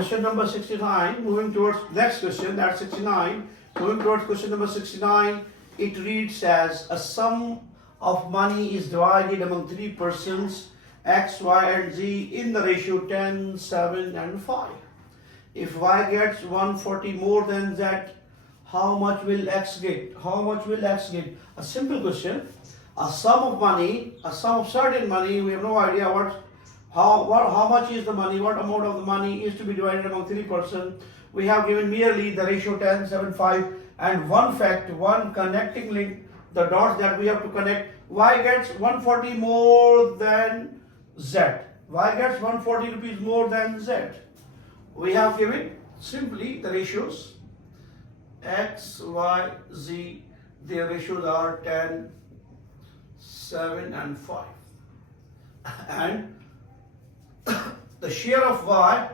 Question number 69, moving towards next question, that's 69. Moving towards question number 69, it reads as a sum of money is divided among three persons, X, Y, and Z in the ratio 10, 7, and 5. If Y gets 140 more than Z, how much will X get? How much will X get? A simple question. A sum of money, a sum of certain money, we have no idea how much is the money, what amount of the money is to be divided among three persons. We have given merely the ratio 10, 7, 5 and one fact, one connecting link, the dots that we have to connect. Y gets 140 more than Z. Y gets 140 rupees more than Z. We have given simply the ratios X, Y, Z. Their ratios are 10, 7 and 5. And the share of Y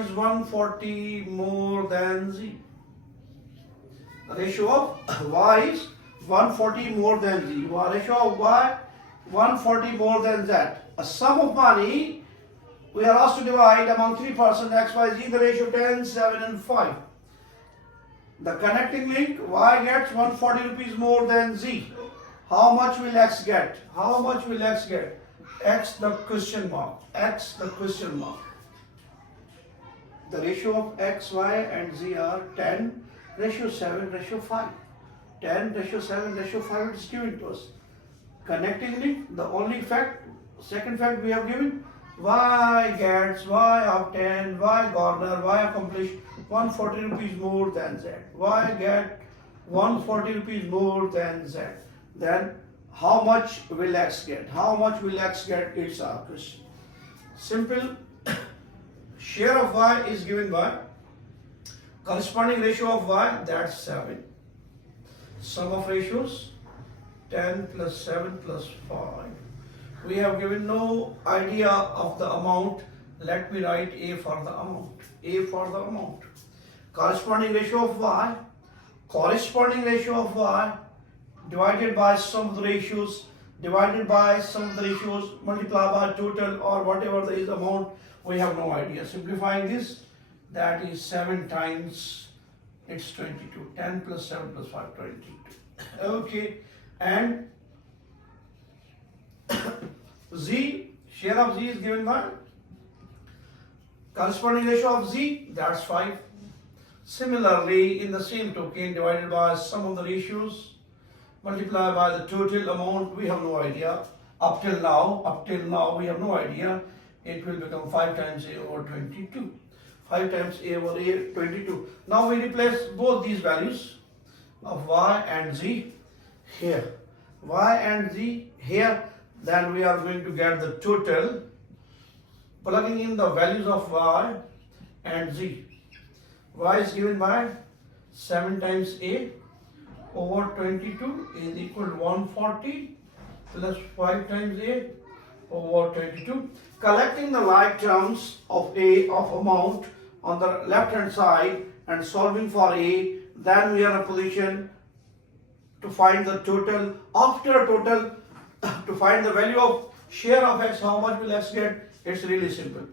is 140 more than Z. The ratio of Y is 140 more than Z. Ratio of Y 140 more than Z. A sum of money we are asked to divide among three persons X, Y, Z. The ratio 10, 7 and 5. The connecting link, Y gets 140 rupees more than Z. How much will X get? How much will X get? X the question mark. X the question mark. The ratio of X, Y and Z are 10, ratio 7, ratio 5. 10, ratio 7, ratio 5 is given to us. Connecting link, the only fact, second fact we have given, Y gets, Y of 10, Y garner, Y accomplished 140 rupees more than Z. Y get 140 rupees more than Z. Then how much will X get? How much will X get? It's our question. Simple. Share of Y is given by corresponding ratio of Y, that's 7. Sum of ratios 10 plus 7 plus 5. We have given no idea of the amount. Let me write A for the amount. A for the amount. Corresponding ratio of Y. Corresponding ratio of Y divided by sum of the ratios, divided by sum of the ratios, multiplied by total or whatever the is amount, we have no idea. Simplifying this, that is 7 times, it's 22. 10 plus 7 plus 5, 22. Okay, and Z, share of Z is given by corresponding ratio of Z, that's 5. Similarly, in the same token, divided by sum of the ratios, multiplied by the total amount, we have no idea. Up till now, we have no idea. It will become 5 times A over 22. 5 times A over A, 22. Now we replace both these values of Y and Z here. Y and Z here. Then we are going to get the total, plugging in the values of Y and Z. Y is given by 7 times A over 22 is equal to 140 plus 5 times A over 22. Collecting the like terms of A of amount on the left hand side and solving for A, then we are in a position to find the total. After total, to find the value of share of X, how much will X get? It's really simple.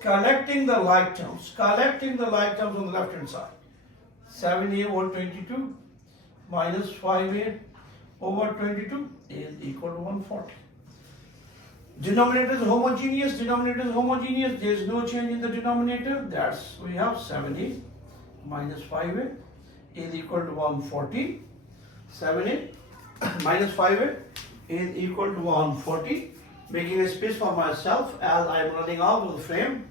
Collecting the like terms on the left hand side. 7A over 22 minus 5A over 22 is equal to 140. Denominator is homogeneous. There is no change in the denominator. That's, we have 7A minus 5A is equal to 140. 7A minus 5A is equal to 140. Making a space for myself as I am running out of the frame.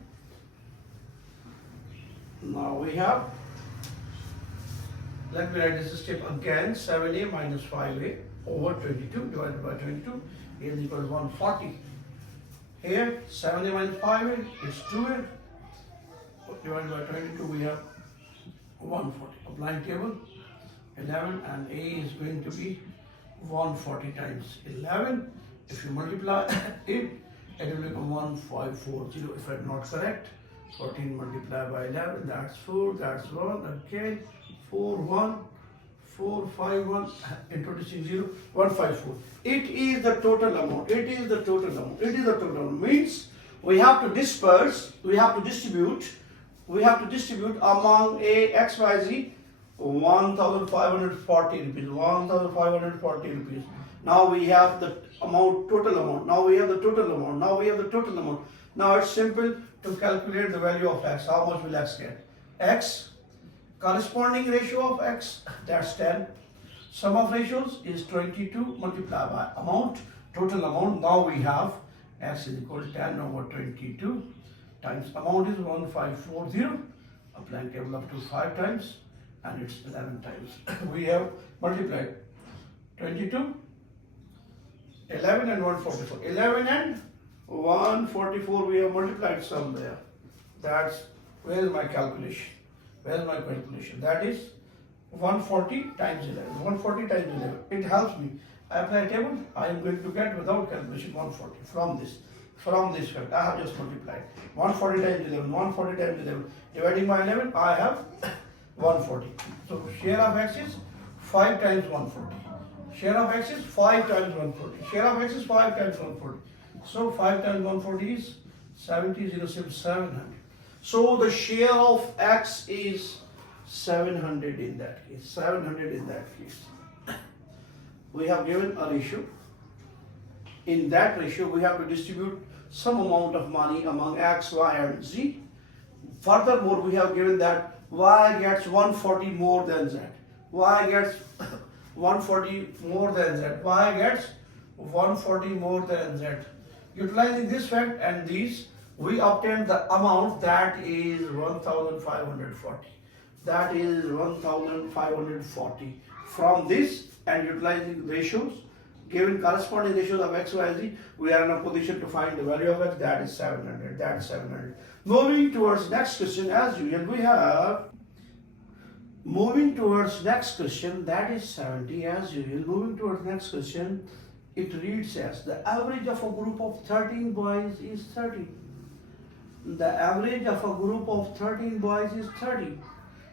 Now we have, let me write this step again. 7A minus 5A over 22 divided by 22 is equal to 140. Here 7A minus 5A is 2A divided by 22, we have 140. Applying table 11 and A is going to be 140 times 11. If you multiply it, it will become 1540 if I'm not correct. 14 multiplied by 11, that's 4, that's 1, okay, 4, 1, 4, 5, 1, introducing 0, 154. It is the total amount, means we have to disperse, we have to distribute among A, X, Y, Z 1,540 rupees, 1,540 rupees. Now we have the amount, total amount. Now we have the total amount. Now we have the total amount. Now it's simple to calculate the value of X. How much will X get? X, corresponding ratio of X, that's 10. Sum of ratios is 22 multiplied by amount, total amount. Now we have X is equal to 10 over 22 times amount is 1540. Applying table up to 5 times and it's 11 times. We have multiplied 22, 11 and 144. 11 and 144 we have multiplied somewhere. That's, where is my calculation? Where is my calculation? That is 140 times 11. 140 times 11. It helps me. I apply table, I am going to get without calculation 140 from this. From this fact, I have just multiplied 140 times 11, 140 times 11, dividing by 11, I have 140. So share of X is 5 times 140. Share of X is 5 times 140. Share of X is 5 times 140. So 5 times 140 is 70, 700. So the share of X is 700 in that case. 700 in that case. We have given a ratio. In that ratio, we have to distribute some amount of money among X, Y, and Z. Furthermore, we have given that Y gets 140 more than Z. Y gets 140 more than Z. Y gets 140 more than Z. Utilizing this fact and these, we obtain the amount that is 1,540. That is 1,540. From this and utilizing ratios, given corresponding ratios of X, Y, Z, we are in a position to find the value of X, that is 700. That is 700. Moving towards next question, as usual, we have moving towards next question, that is 70 as usual. Moving towards next question, it reads as the average of a group of 13 boys is 30. The average of a group of 13 boys is 30.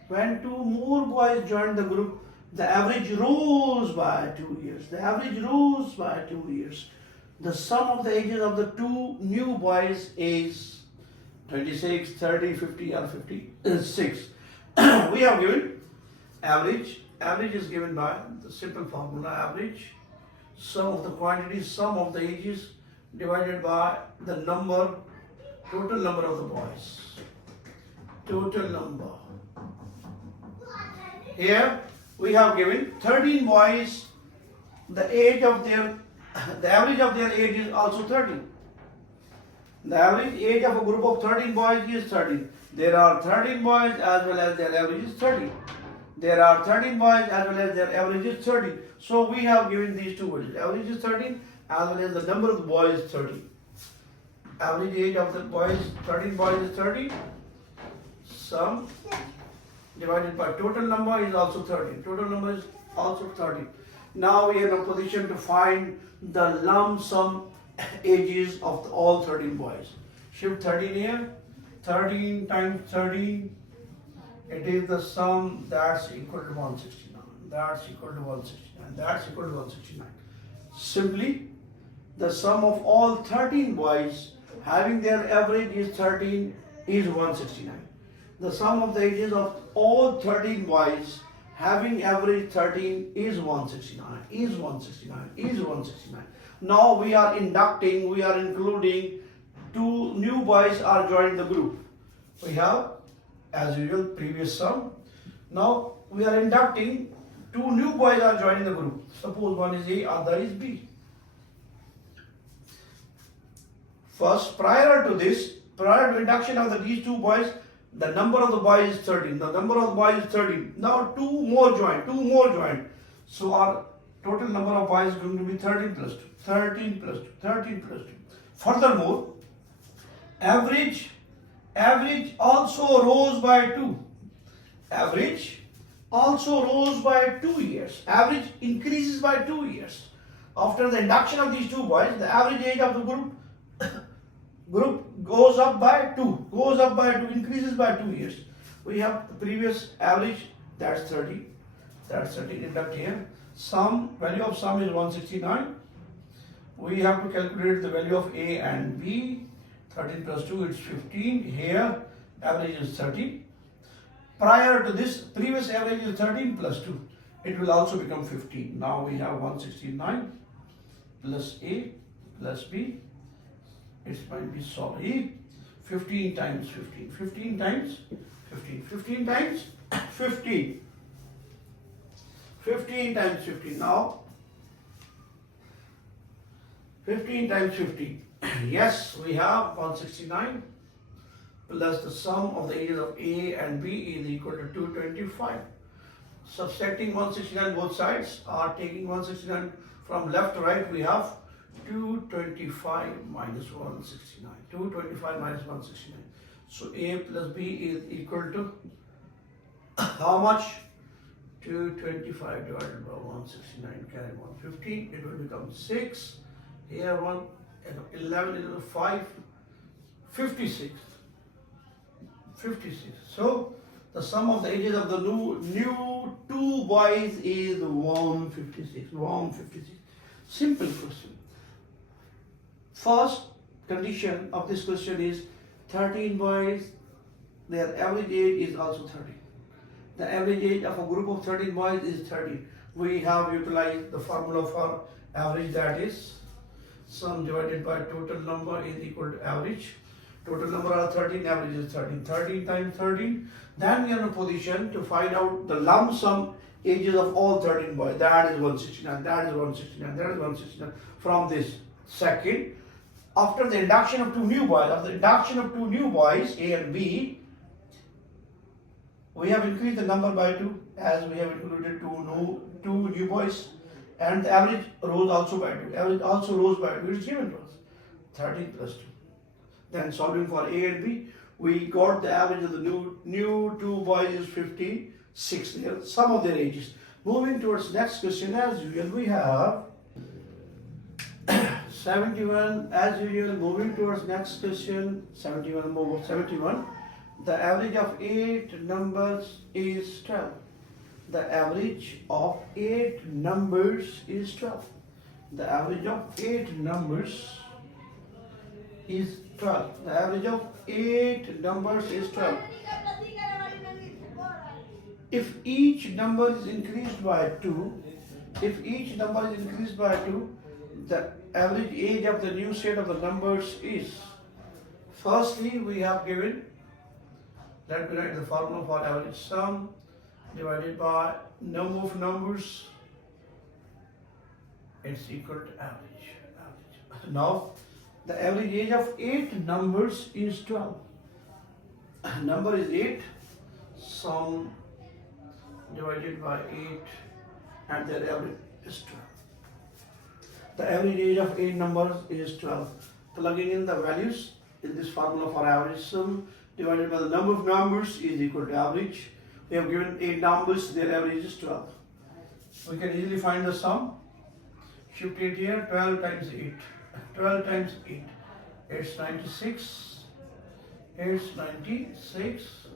When 2 more boys join the group, the average rose by 2 years. The average rose by 2 years. The sum of the ages of the 2 new boys is 26, 30, 50 or 56. We have given average. Average is given by the simple formula average. Sum of the quantities, sum of the ages divided by the number, total number of the boys. Total number. Here we have given 13 boys, the average of their age is also 13. The average age of a group of 13 boys is 13. There are 13 boys as well as their average is 30. There are 13 boys as well as their average is 30. So we have given these two values. Average is 13 as well as the number of the boys is 30. Average age of the boys, 13 boys is 30. Sum divided by total number is also 30. Total number is also 30. Now we are in a position to find the lump sum ages of all 13 boys. Shift 13 here. 13 times 13. It is the sum that's equal to 169. That's equal to 169. That's equal to 169. Simply, the sum of all 13 boys having their average is 13 is 169. The sum of the ages of all 13 boys having average 13 is 169, is 169, is 169. Now we are inducting, we are including 2 new boys are joining the group. We have, as usual, previous sum. Now we are inducting 2 new boys are joining the group. Suppose one is A, other is B. First, prior to induction of these 2 boys, the number of the boys is 13. The number of the boys is 13. Now 2 more joined. So our total number of boys is going to be 13 plus 2. 13 plus 2. 13 plus 2. Furthermore, average also rose by 2. Average also rose by 2 years. Average increases by 2 years. After the induction of these 2 boys, the average age of the group goes up by 2, increases by 2 years. We have the previous average, that's 30, induct here. Value of sum is 169. We have to calculate the value of A and B. 13 plus 2 it's 15. Here average is 13. Prior to this, previous average is 13 plus 2. It will also become 15. Now we have 169 plus A plus B. It might be sorry. 15 times 15. 15 times 15. 15 times 15. 15 times 15. Now 15 times 15. Yes, we have 169 plus the sum of the ages of A and B is equal to 225. Subtracting 169 both sides, or taking 169 from left to right, we have 225 minus 169. 225 minus 169. So A plus B is equal to how much? 225 divided by 169, carry 150, it will become 6. Here 1, 11 is 5, 56. 56. So the sum of the ages of the new two boys is 156. 156. Simple question. First condition of this question is 13 boys, their average age is also 30. The average age of a group of 13 boys is 30. We have utilized the formula for average, that is sum divided by total number is equal to average. Total number are 13, average is 13. 13 times 13. Then we are in a position to find out the lump sum ages of all 13 boys. That is 169, that is 169, that is 169. From this second, after the induction of two new boys, A and B, we have increased the number by 2 as we have included two new boys, and the average rose also by 2. Average also rose by 2. It is given to us 13 plus 2. Then solving for A and B, we got the average of the new two boys is 56. There, sum of their ages. Moving towards next question, as usual, we have 71. As usual, moving towards next question, 71. The average of 8 numbers is 12. The average of 8 numbers is 12. The average of 8 numbers is 12. The average of 8 numbers is 12. If each number is increased by 2, the average age of the new set of the numbers is, firstly we have given, let me write the formula for average sum divided by number of numbers, it's equal to average. Now the average age of 8 numbers is 12. Number is 8, sum divided by 8, and their average is 12. The average age of 8 numbers is 12. Plugging in the values in this formula for average sum divided by the number of numbers is equal to average. We have given 8 numbers, their average is 12. We can easily find the sum. Shift 8 here, 12 times 8. 12 times 8, it's 96. It's 96.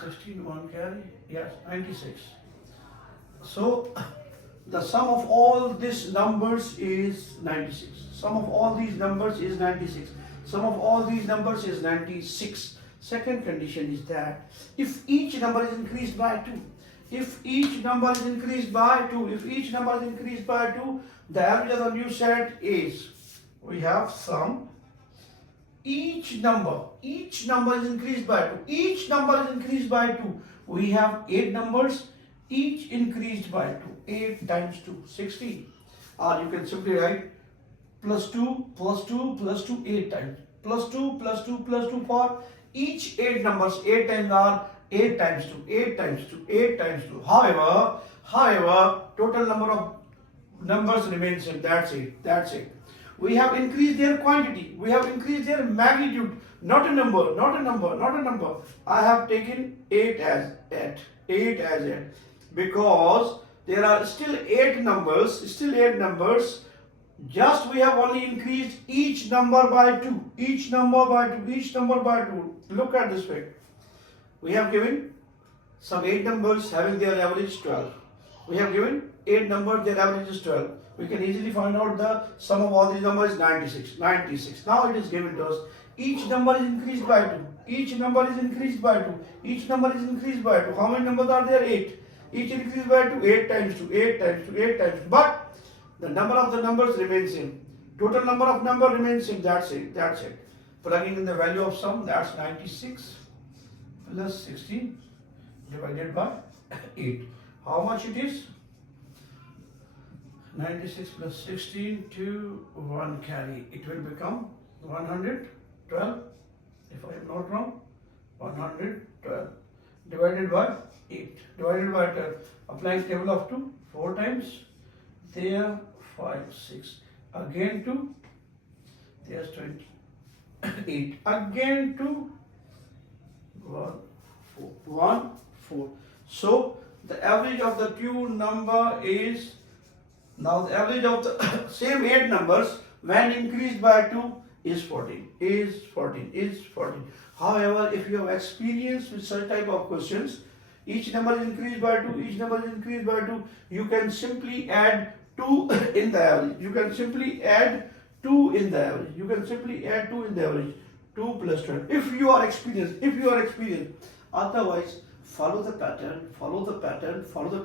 16, 1 carry. Yes, 96. So the sum of all these numbers is 96. Sum of all these numbers is 96. Sum of all these numbers is 96. Second condition is that if each number is increased by 2, the average of the new set is, we have sum, each number is increased by 2. We have 8 numbers, each increased by 2. 8 times 2, 16. Or you can simply write plus 2, 8 times. Plus 2 for each 8 numbers. 8 times are 8 times 2. However, total number of numbers remains same. That's it. We have increased their quantity. We have increased their magnitude. Not a number. I have taken 8 as 8 because there are still 8 numbers. Just we have only increased each number by 2. Look at this way. We have given some 8 numbers having their average 12. We have given 8 numbers, their average is 12. We can easily find out the sum of all these numbers is 96. 96. Now it is given to us. Each number is increased by 2. Each number is increased by 2. Each number is increased by 2. How many numbers are there? 8. Each increased by 2. 8 times 2. 8 times 2. 8 times 2. But the number of the numbers remains same. Total number of number remains same. That's it. That's it. Plugging in the value of sum, that's 96 plus 16 divided by 8. How much it is? 96 plus 16 to 1 carry. It will become 112, if I am not wrong. 112 divided by 8. Divided by 12. Applying table of 2. 4 times. There 5, 6. Again 2. There's 20. 8. Again 2. 1, 4. 1, 4. So the average of the two number is, now the average of the same 8 numbers when increased by 2 is 14. Is 14. Is 14. However, if you have experience with such type of questions, each number is increased by 2, each number is increased by 2, you can simply add 2 in the average. You can simply add 2 in the average. You can simply add 2 in the average. 2 plus 12. If you are experienced. Otherwise, follow the pattern, follow the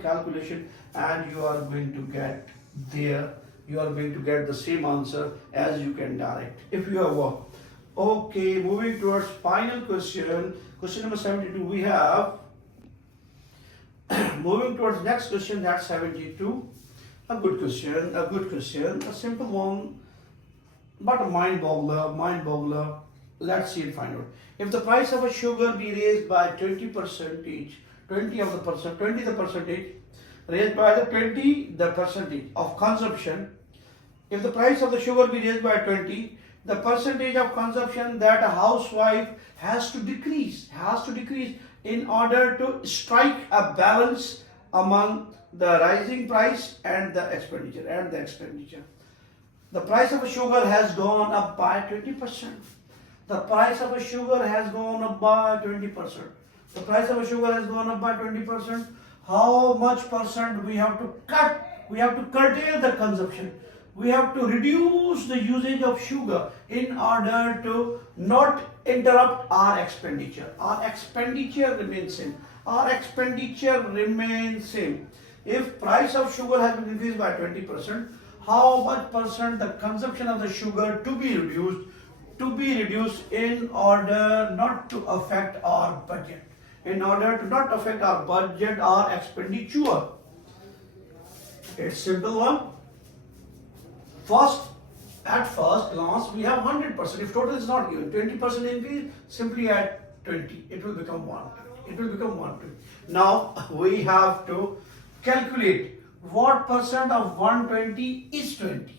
calculation, and you are going to get there. You are going to get the same answer as you can direct if you have worked. Okay, moving towards final question. Question number 72. We have moving towards next question, that's 72. A good question, a simple one, but a mind boggler. Let's see and find out. If the price of a sugar be raised by 20%, 20 the percentage, raised by the percentage of consumption. If the price of the sugar be raised by 20, the percentage of consumption that a housewife has to decrease in order to strike a balance among the rising price and the expenditure. The price of a sugar has gone up by 20%. The price of a sugar has gone up by 20%. The price of a sugar has gone up by 20%. How much percent we have to cut? We have to curtail the consumption. We have to reduce the usage of sugar in order to not interrupt our expenditure. Our expenditure remains same. Our expenditure remains same. If price of sugar has been increased by 20%, how much percent the consumption of the sugar to be reduced in order not to affect our budget, our expenditure? It's simple one. At first glance, we have 100%. If total is not given, 20% increase, simply add 20. It will become 120. Now we have to calculate what percent of 120 is 20.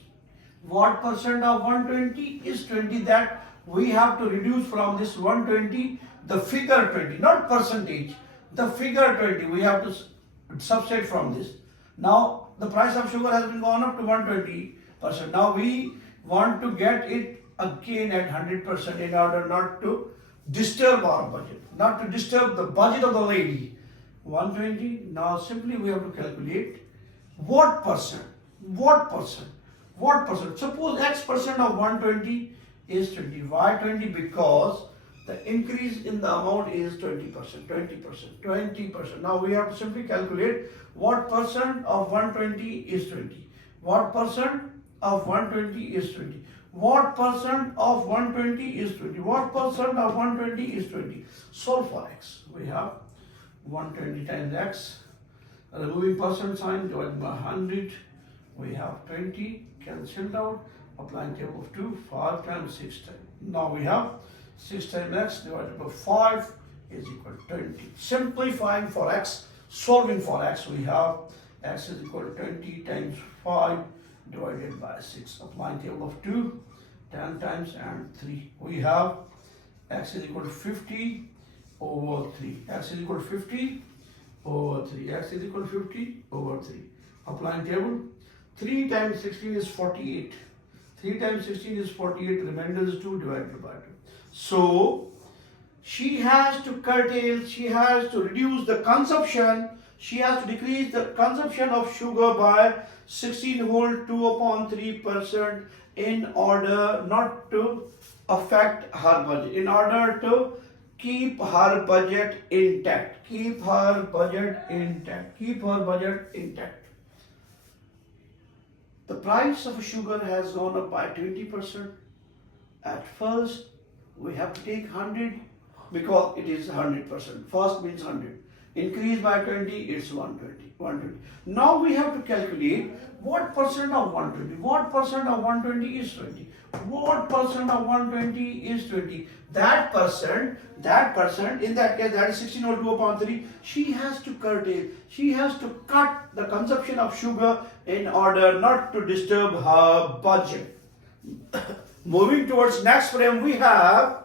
What percent of 120 is 20, that we have to reduce from this 120 the figure 20, not percentage, the figure 20. We have to subtract from this. Now the price of sugar has been gone up to 120%. Now we want to get it again at 100% in order not to disturb our budget, not to disturb the budget of the lady. 120. Now simply we have to calculate what percent. Suppose X percent of 120 is 20. Why 20? Because the increase in the amount is 20%. Now we have to simply calculate what percent of 120 is 20. What percent of 120 is 20. What percent of 120 is 20. What percent of 120 is 20. Solve for X. We have 120 times X. Removing percent sign, divided by 100. We have 20 cancelled out. Applying table of 2, 5 times 6 times. Now we have 6 times X divided by 5 is equal to 20. Simplifying for X, solving for X, we have X is equal to 20 times 5 divided by 6. Applying table of 2, 10 times and 3. We have X is equal to 50 over 3. X is equal to 50 over 3. X is equal to 50 over 3. Applying table, 3 times 16 is 48. 3 times 16 is 48. Remainder is 2 divided by 2. So she has to curtail, she has to reduce the consumption she has to decrease the consumption of sugar by 16 whole 2 upon 3% in order not to affect her budget, in order to keep her budget intact, keep her budget intact, keep her budget intact. The price of sugar has gone up by 20%. At first, we have to take 100 because it is 100%. First means 100. Increase by 20, it's 120. 120. Now we have to calculate what percent of 120, what percent of 120 is 20, what percent of 120 is 20. That percent, in that case, that is 16 over 2 upon 3, she has to curtail, she has to cut the consumption of sugar in order not to disturb her budget. Moving towards next frame, we have